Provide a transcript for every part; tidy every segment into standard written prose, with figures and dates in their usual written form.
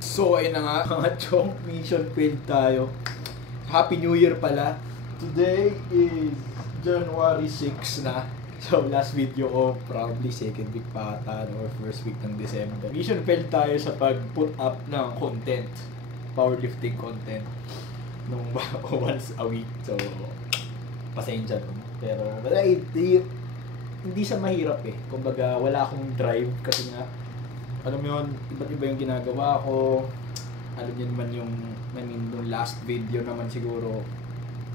So ayun na nga mga chong, mission failed tayo. Happy New Year pala. Today is January 6 na. So last video ko, probably second week pa ata or first week ng December. Mission failed tayo sa pag-put up ng content, powerlifting content, nung once a week. So pasensya nun. Pero wala, hindi siya mahirap eh. Kumbaga wala akong drive kasi nga alam mo yun, iba't iba yung ginagawa ko. Alam niyo naman yung, yung last video naman siguro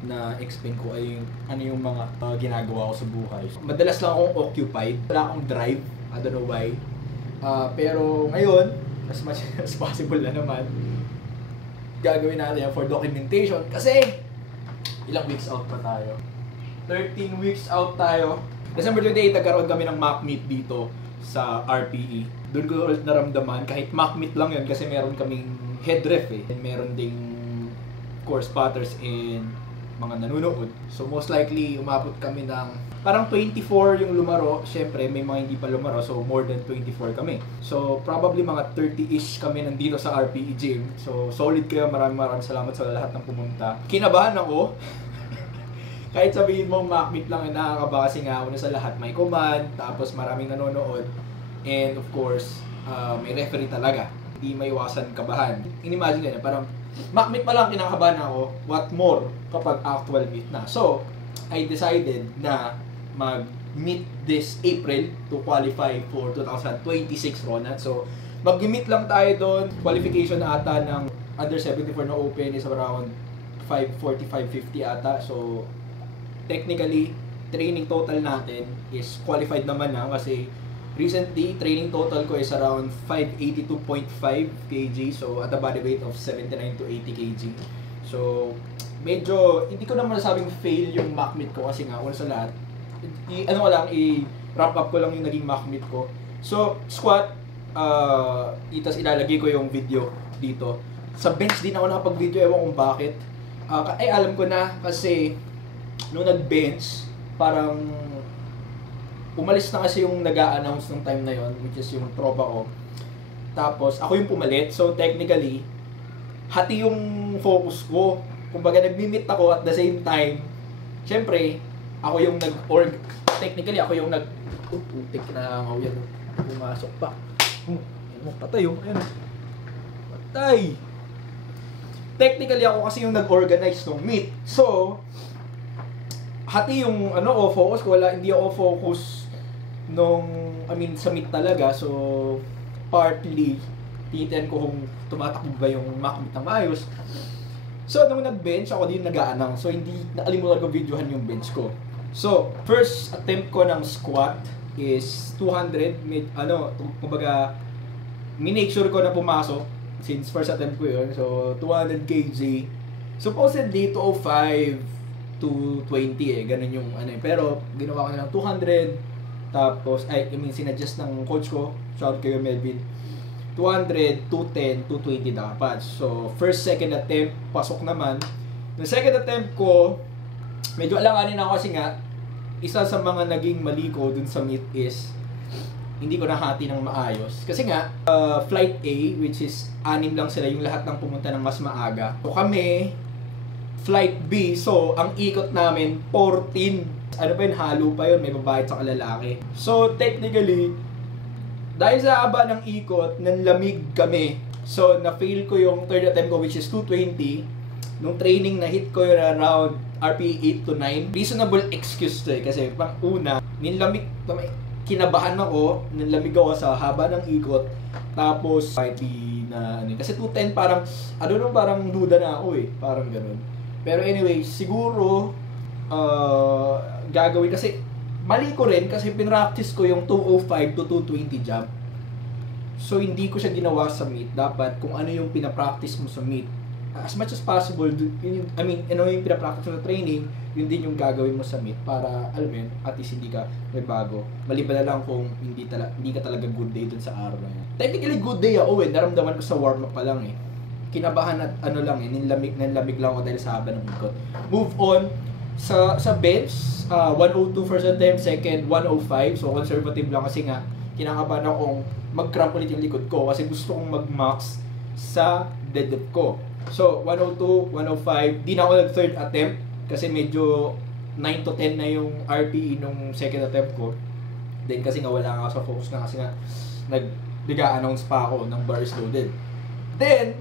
na explain ko ay ano yung mga ginagawa ko sa buhay. Madalas lang akong occupied, wala akong drive, I don't know why. Pero ngayon, as much as possible na naman, gagawin natin yan for documentation kasi ilang weeks out pa tayo. 13 weeks out tayo. December 28, nagkaroon kami ng mock meet dito sa RPE. Doon ko ulit naramdaman, kahit mock meet lang yun kasi meron kaming head ref eh. And meron ding course spotters and mga nanonood. So most likely, umabot kami ng parang 24 yung lumaro. Siyempre, may mga hindi pa lumaro, so more than 24 kami. So probably mga 30-ish kami nandito sa RPE gym. So solid kayo, maraming salamat sa lahat ng pumunta. Kinabahan ako. Kahit sabihin mo mock meet lang, nakakaba kasi nga una sa lahat may command, tapos maraming nanonood. And of course, may referee talaga. Hindi maiwasan kabahan. Inimagine nyo, parang mock meet pa lang kinakabahan ako, what more kapag actual meet na. So, I decided na mag-meet this April to qualify for 2026 Ronat. So, mag-meet lang tayo doon. Qualification na ata ng under 74 na open is around 545-50 ata. So, technically, training total natin is qualified naman na kasi recently, training total ko is around 582.5 kg. So, at a body weight of 79 to 80 kg. So, medyo, hindi ko naman nasabing fail yung mock meet ko kasi nga, una sa lahat, i-wrap up ko lang yung naging mock meet ko. So, squat, itas ilalagay ko yung video dito. Sa bench din ako nakapag-video, ewan kung bakit. Alam ko na kasi, nung nag-bench, parang umalis na kasi yung nag-a-announce ng time na yon, which is yung tropa ko. Tapos, ako yung pumalit. So, technically, hati yung focus ko. Kumbaga, nag-meet ako at the same time. Siyempre, ako yung technically, ako yung putik na ako yan. Pumasok pa. Patay yung, ayun. Patay! Technically, ako kasi yung nag-organize ng meet. So, hati yung focus ko, hindi ako focus sa meet talaga. So partly titiyan ko kung tumatakbo ba yung mock meet na maayos. So nung nag-bench ako din nag-a-announce. So hindi nakalimutan ko videohan yung bench ko. So first attempt ko ng squat is 200 kumbaga minake sure ko na pumasok since first attempt ko yun. So 200 kg. Supposedly 205 to 20 ganun yung pero ginawa ko na lang 200, tapos sinadjust ng coach ko, shout kayo Melvin, 200, 210, 220 dapat. So first, second attempt, pasok naman. Yung second attempt ko, medyo alanganin ako kasi nga, isa sa mga naging mali ko dun sa meet is, hindi ko nahati ng maayos. Kasi nga, flight A, which is 6 lang sila, yung lahat ng pumunta ng mas maaga. So kami, flight B, so ang ikot namin 14. Ano pa yun, halo pa yun, may babae at lalaki. So technically, dahil sa haba ng ikot, nanlamig kami. So na-fail ko yung third attempt ko, which is 220. Nung training, na-hit ko yun around RPE 8 to 9. Reasonable excuse to kasi pang una, kinabahan ako, nanlamig ako sa haba ng ikot. Tapos kasi 210 parang, parang duda na ako parang ganun. Pero anyway, siguro gagawin kasi mali ko rin kasi pinractice ko yung 205 to 220 jump. So hindi ko siya ginawa sa meet. Dapat kung ano yung pinapractice mo sa meet, as much as possible, yung pinapractice mo sa training, yun din yung gagawin mo sa meet para alam mo yun, at least hindi ka may bago. Maliban na lang kung hindi ka talaga good day dun sa araw na yun. Technically good day ako naramdaman ko sa warm up pa lang kinabahan at nilamig lang ako dahil sa haba ng ikot. Move on sa bench, 102 first attempt, second 105. So conservative lang kasi nga kinakabahan akong mag-cramp ulit yung likod ko kasi gusto kong mag-max sa deadlift ko. So, 102, 105, di na ako nag-third attempt kasi medyo 9 to 10 na yung RPE nung second attempt ko. Then kasi nga wala nga ako sa focus na kasi nga nag-announce pa ako ng bars loaded. Then,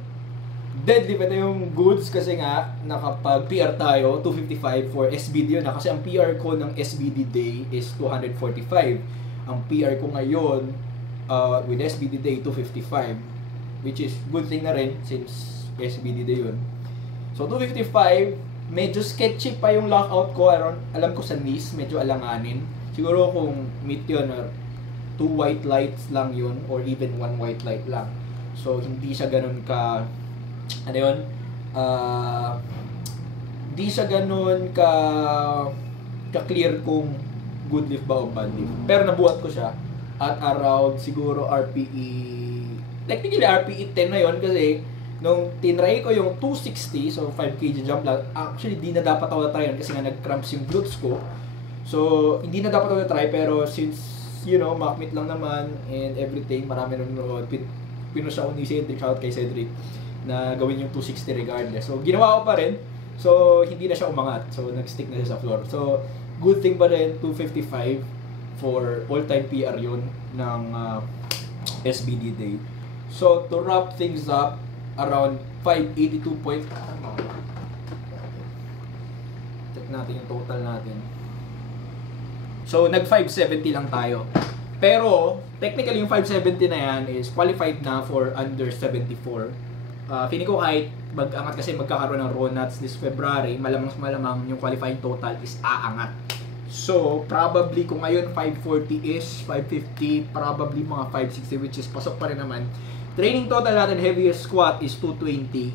deadlift, ito yung goods kasi nga nakapag PR tayo, 255 for SBD yun na kasi ang PR ko ng SBD day is 245. Ang PR ko ngayon with SBD day 255, which is good thing na rin since SBD day yun. So 255, medyo sketchy pa yung lockout ko, alam ko sa knees, medyo alanganin. Siguro kung meet yun or 2 white lights lang yun or even 1 white light lang. So hindi siya ganun ka ano yun, di siya ganun ka clear kung good lift ba o bad lift. Pero nabuhat ko siya at around siguro RPE, technically RPE 10 na yun kasi nung tinry ko yung 260, so 5 kg jump lang, actually di na dapat ako na-try yun kasi nga nag-cramps yung glutes ko. So hindi na dapat ako na-try pero since you know, mock-meet lang naman and everything, marami nung pinush ako ni Cedric, shout kay Cedric na gawin yung 260 regardless. So, ginawa ko pa rin. So, hindi na siya umangat. So, nag-stick na siya sa floor. So, good thing pa rin, 255 for all-time PR yun ng SBD day. So, to wrap things up, around 582 point... Check natin yung total natin. So, nag-570 lang tayo. Pero, technically yung 570 na yan is qualified na for under 74. Feeling ko kahit mag-angat kasi magkakaroon ng raw nuts this February, malamang yung qualifying total is aangat. So, probably kung ngayon 540-ish, 550, probably mga 560 which is pasok pa rin naman. Training total natin, heaviest squat is 220,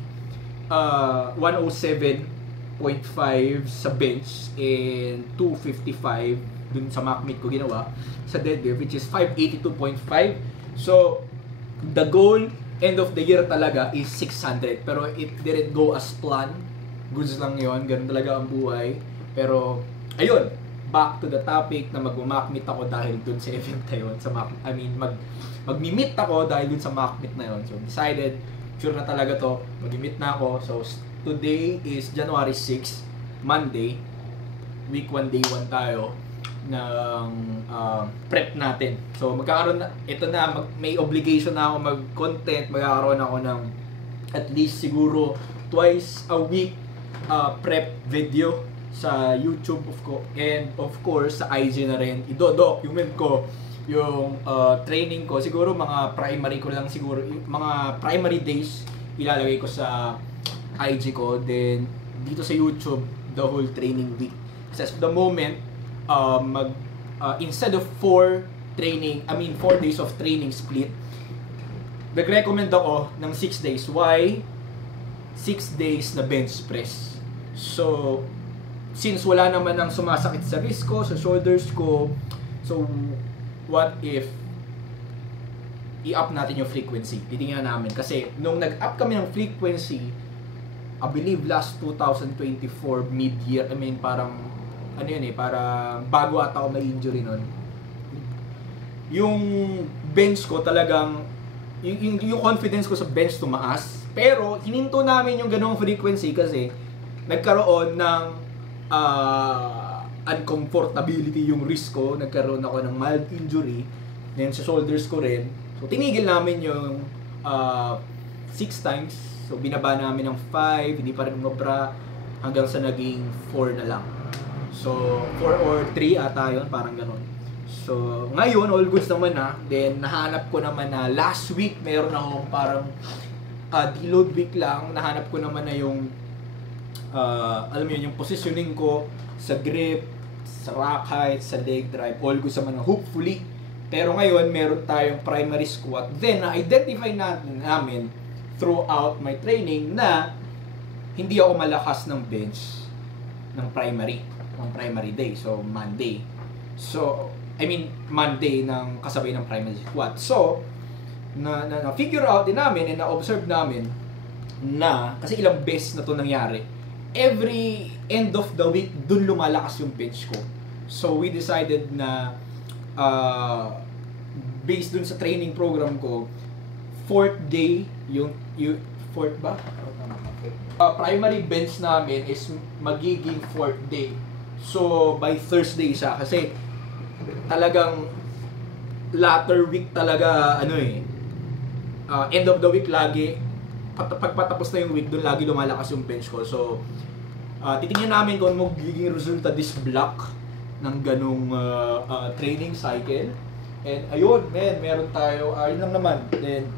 107.5 sa bench, and 255 dun sa mock meet ko ginawa sa deadlift which is 582.5. So, the goal end of the year talaga is 600 pero it didn't go as planned. Goods lang yon, ganun talaga ang buhay. Pero ayun, back to the topic na mag-mock meet ako dahil dun sa event na yun, sa magmi-meet ako dahil dun sa mock meet na yun. So decided, sure na talaga to, mag-meet na ako. So today is January 6, Monday, week 1 day 1 tayo ng prep natin. So magkakaroon na, ito na, may obligation na ako mag-content, magkakaroon ako ng at least siguro twice a week prep video sa YouTube and of course sa IG na rin. I-document ko yung training ko. Siguro mga primary ko lang siguro, mga primary days ilalagay ko sa IG ko, then dito sa YouTube the whole training week. Kasi at the moment instead of 4 days of training split, nag-recommend ako ng 6 days. Why? 6 days na bench press. So, since wala naman ang sumasakit sa wrist ko, sa shoulders ko, so, what if i-up natin yung frequency? Titingnan namin. Kasi, nung nag-up kami ng frequency, I believe last 2024 mid-year, parang parang bago ata ako may injury nun. Yung bench ko talagang, yung confidence ko sa bench tumaas. Pero, hininto namin yung ganong frequency kasi nagkaroon ng uncomfortability yung wrist ko. Nagkaroon ako ng mild injury. Then sa shoulders ko rin. So, tinigil namin yung 6 times. So, binaba namin ng 5, hindi pa rin umabra hanggang sa naging 4 na lang. So, 4 or 3 ata yun, parang ganon. So, ngayon, all goods naman na. Then, nahanap ko naman na last week, meron akong parang deload week lang. Nahanap ko naman na yung, alam mo yun, yung positioning ko sa grip, sa rack height, sa leg drive. All goods naman na, hopefully. Pero ngayon, meron tayong primary squat. Then, na-identify namin throughout my training na hindi ako malakas ng bench ng primary day, so Monday. So, Monday ng kasabay ng primary squat. So, na-figure out din namin and na-observe namin na, kasi ilang beses na to nangyari, every end of the week, dun lumalakas yung bench ko. So, we decided na based dun sa training program ko, fourth day, yung fourth ba? Primary bench namin is magiging fourth day. So, by Thursday siya. Kasi, talagang latter week talaga, end of the week lagi, pagpatapos na yung week, doon lagi lumalakas yung bench ko. So, titingnan namin kung magiging resulta this block ng ganung training cycle. And ayun, meron tayo, yun lang naman. Then,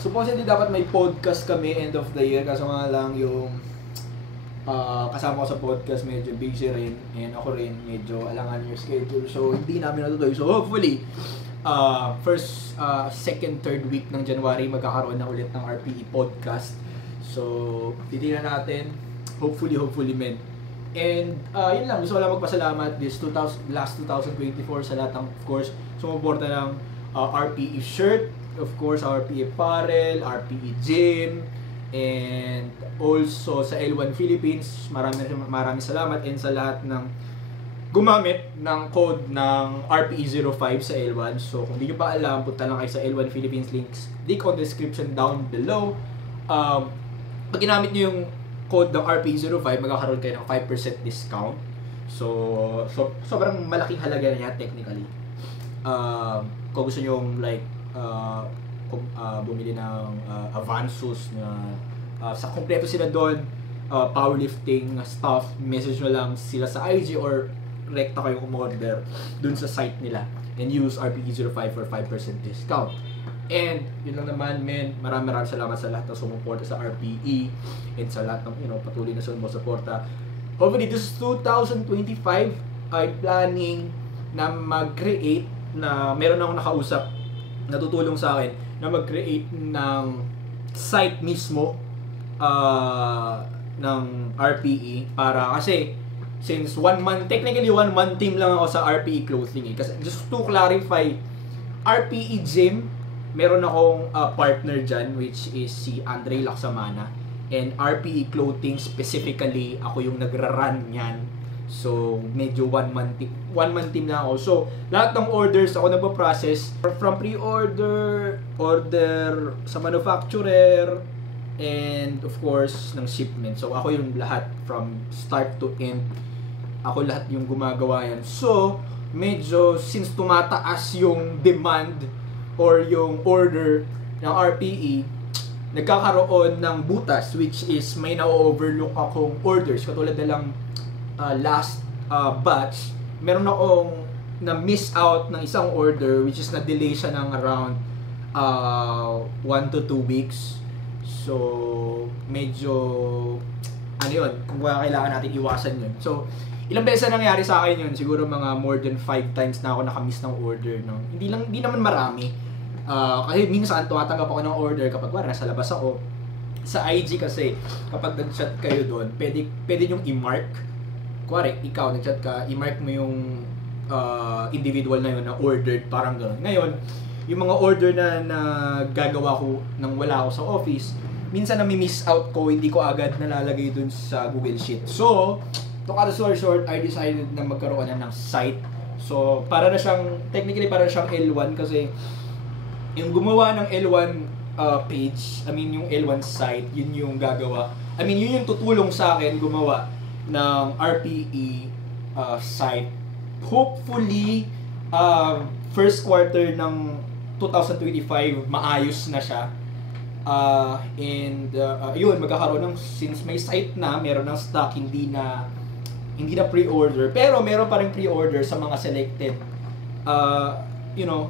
supposedly dapat may podcast kami end of the year, kaso nga lang yung kasama ko sa podcast medyo busy rin, and ako rin medyo alangan yung schedule, so hindi namin natutuloy. So hopefully first, second, third week ng January magkakaroon na ulit ng RPE podcast. So titingnan natin, hopefully men. And yun lang, gusto ko lang magpasalamat this last 2024 sa lahat ng, of course, sumuporta ng RPE shirt, of course RPE apparel, RPE gym, and also sa L1 Philippines. Maraming salamat, and sa lahat ng gumamit ng code ng RPE05 sa L1. So kung hindi nyo pa alam, punta lang kayo sa L1 Philippines, link on description down below. Pag ginamit nyo yung code ng RPE05, magkakaroon kayo ng 5% discount. So sobrang malaking halaga na niya technically. Kung gusto nyo bumili ng Avansus na sa kompleto sila doon, powerlifting stuff, message nyo lang sila sa IG or rekta kayo umorder dun sa site nila and use RPE05 for 5% discount. And yun lang naman, maraming salamat sa lahat ng sumuporta sa RPE and sa lahat ng patuloy na sumuporta. Hopefully this 2025 ay planning na mag-create, na meron akong nakausap na tutulong sa akin na mag-create ng site mismo ng RPE, para kasi since technically 1 month team lang ako sa RPE clothing kasi just to clarify, RPE gym, meron akong partner dyan which is si Andre Laksamana, and RPE clothing specifically ako yung nagra-run yan. So medyo 1 month team na ako. So lahat ng orders ako nagpo-process, from pre-order, order sa manufacturer, and of course ng shipment. So ako yung lahat from start to end, ako lahat yung gumagawa yan. So medyo since tumataas yung demand or yung order ng RPE, nagkakaroon ng butas, which is may na-overlook akong orders. Katulad na lang last batch, meron akong na-miss out ng isang order which is na-delay siya ng around 1 to 2 weeks. So medyo yun, kung kailangan natin iwasan yun. So ilang beses na nangyari sa akin yun, siguro mga more than 5 times na ako nakamiss ng order. Hindi naman marami, kasi minsan tumatanggap ako ng order kapag nasa labas ako. Sa IG kasi kapag nag-chat kayo doon, pwede nyong i-mark. Kuwari, ikaw nag-chat ka, i-mark mo yung individual na yun na ordered, parang gano'n. Ngayon, yung mga order na gagawa ko nang wala ako sa office, minsan nami-miss out ko, hindi ko agad nalalagay dun sa Google Sheet. So, to cut the story short, I decided na magkaroon ng site. So, technically para siyang L1, kasi yung gumawa ng L1 page, yung L1 site, yun yung gagawa. Yun yung tutulong sa akin gumawa ng RPE site. Hopefully, first quarter ng 2025, maayos na siya. Yun, magkakaroon ng, since may site na, meron ng stock, hindi na pre-order, pero meron pa rin pre-order sa mga selected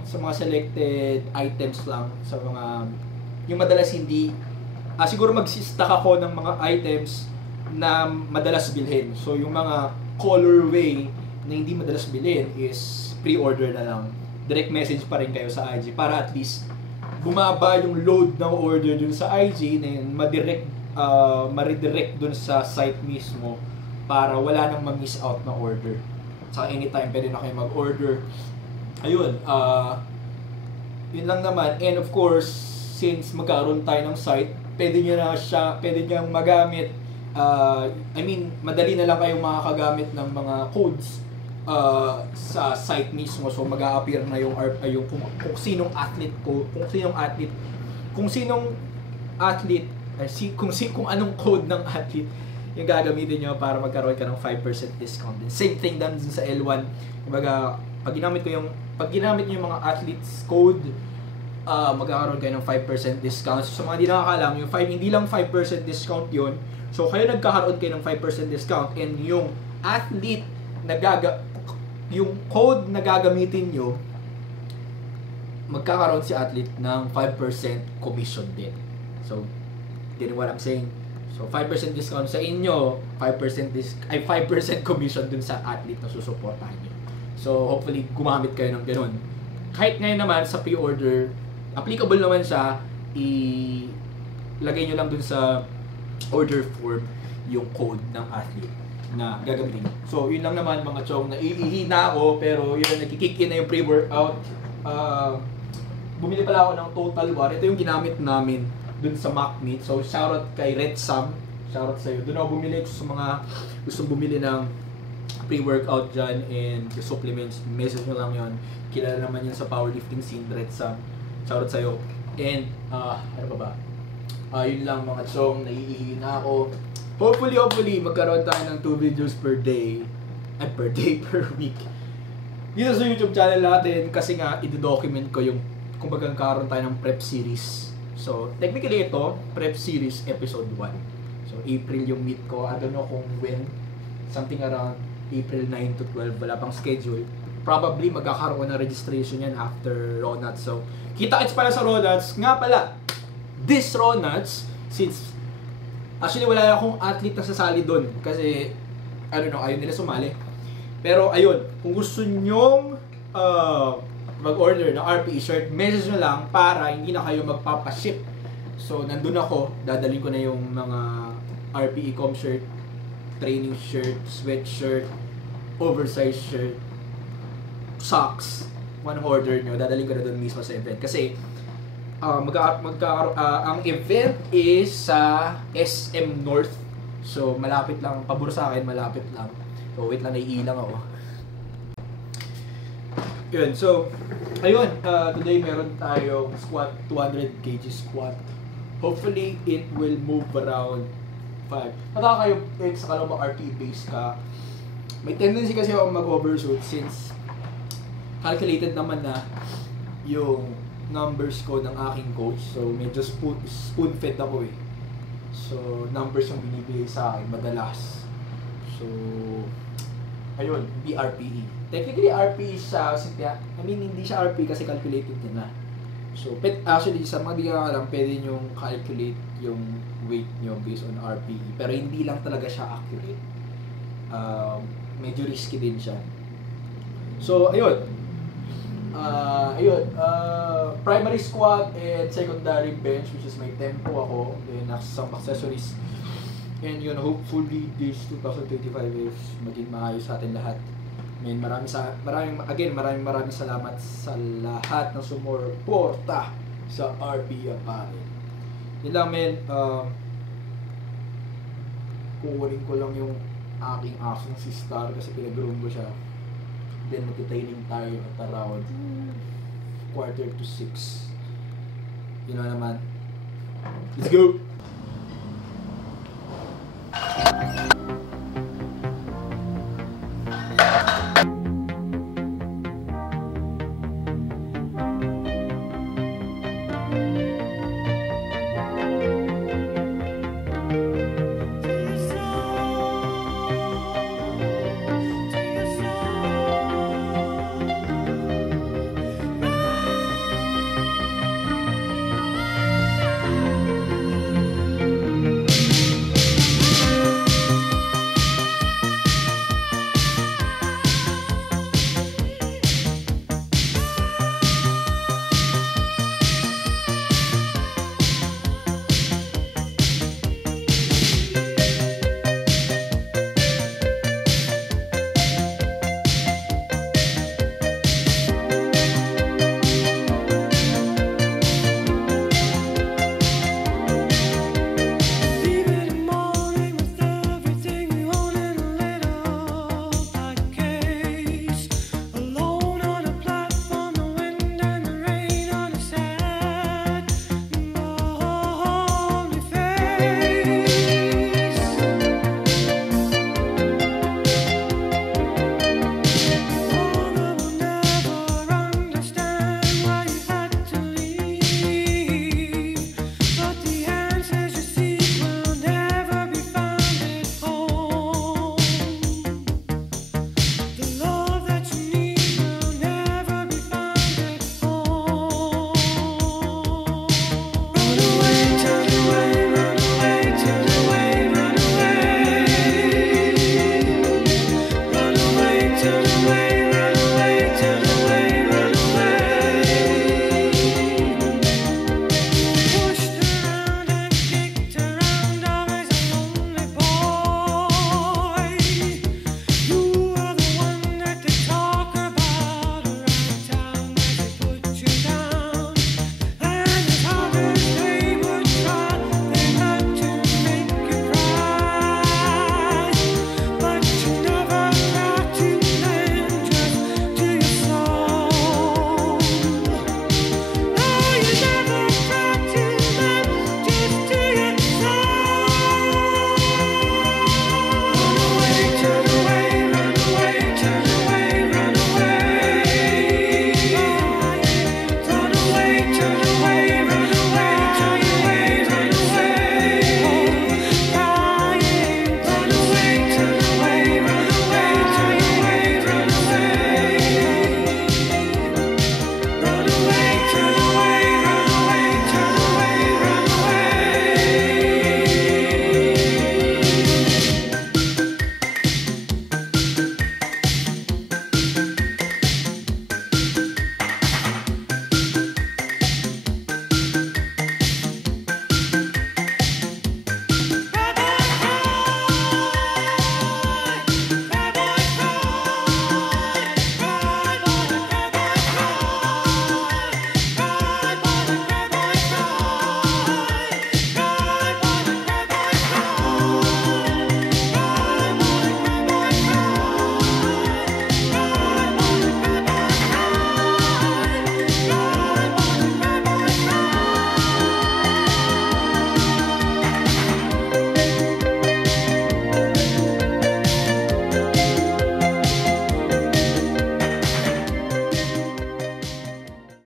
sa mga selected items lang, sa mga yung madalas hindi siguro mag-stock ako ng mga items na madalas bilhin. So yung mga colorway na hindi madalas bilhin is pre-order na lang, direct message pa rin kayo sa IG para at least bumaba yung load ng order dun sa IG, na ma-redirect dun sa site mismo para wala nang ma-miss out na order. Saka anytime pwede na kayo mag-order. Ayun, yun lang naman. And of course, since magkaroon tayo ng site, pwede niyang magamit. Madali na lang kayong makakagamit ng mga codes sa site mismo. So mag-a-appear na yung kung sinong athlete kung anong code ng athlete yung gagamitin nyo para magkaroon ka ng 5% discount. Then same thing dun sa L1. Kumbaga, pag ginamit nyo yung mga athletes code, magkakaroon kayo ng 5% discount. So, sa mga hindi nakakalam, hindi lang 5% discount yun. So, kayo nagkakaroon kayo ng 5% discount and yung athlete yung code na gagamitin nyo, magkakaroon si athlete ng 5% commission din. So, you know what I'm saying? So, 5% discount sa inyo, 5% commission dun sa athlete na susuportahan nyo. So, hopefully, gumamit kayo ng ganun. Kahit ngayon naman, sa pre-order, applicable naman siya, ilagay nyo lang dun sa order form yung code ng athlete na gagamitin. So, yun lang naman mga chong, naiihina ako, pero yun, nagkikick in na yung pre-workout. Bumili pala ako ng Total War. Ito yung ginamit namin dun sa mock meet. So, shoutout kay Red Sam. Shoutout sa'yo. Doon ako bumili sa mga gustong bumili ng pre-workout dyan and supplements. Message nyo lang yun. Kilala naman yun sa powerlifting scene, Red Sam. Shoutout sa'yo. And, ano ba? Yun lang mga chong, naiihina ako. Hopefully, magkaroon tayo ng 2 videos per day. Per week. Dito sa YouTube channel natin, kasi nga, i-document ko yung, kung bagang karoon tayo ng prep series. So, technically ito, prep series episode 1. So, April yung meet ko. I don't know kung when. Something around April 9 to 12. Wala pang schedule. Probably magkakaroon ng registration yan after Ronats. So, kita-kits pala sa Ronats. Nga pala, this Ronats, since actually wala akong athlete na sasali doon. Kasi, I don't know, ayun nila sumali. Pero, ayun, kung gusto nyong mag-order ng RPE shirt, message nyo lang para hindi na kayo magpapaship. So, nandun ako, dadalhin ko na yung mga RPE com shirt, training shirt, sweatshirt, oversized shirt, socks. Kung anong order nyo, dadalhin ko na dun mismo sa event. Kasi, ang event is sa SM North. So, malapit lang, pabor sa akin, malapit lang. So, wait lang, naiilang ako. Yun, so, ayun, today meron tayong squat, 200 kg squat. Hopefully, it will move around 5. Nataka kayo, sa kalong RPE base ka, may tendency kasi ako mag-overshoot since calculated naman na yung numbers ko ng aking coach. So, medyo spoon-fed ako eh. So, numbers yung binibigay sa akin madalas. So, ayun, hindi RPE. Technically, RPE siya, hindi siya RPE kasi calculated din na. So, actually, sa mga di ka alam, pwede nyong calculate yung weight nyo based on RPE. Pero hindi lang talaga siya accurate. Medyo risky din siya. So, ayun. Primary squat and secondary bench, which is may tempo ako. Then, some accessories. And yun, hopefully, this 2025 is maging maayos sa atin lahat. Maraming salamat sa lahat ng sumuporta sa RPE Apparel. Yun lang, men. Kukunin ko lang yung aking asong si Star kasi pinag-groom ko siya. Then magti-training tayo at around 5:45. Yun na naman. Let's go!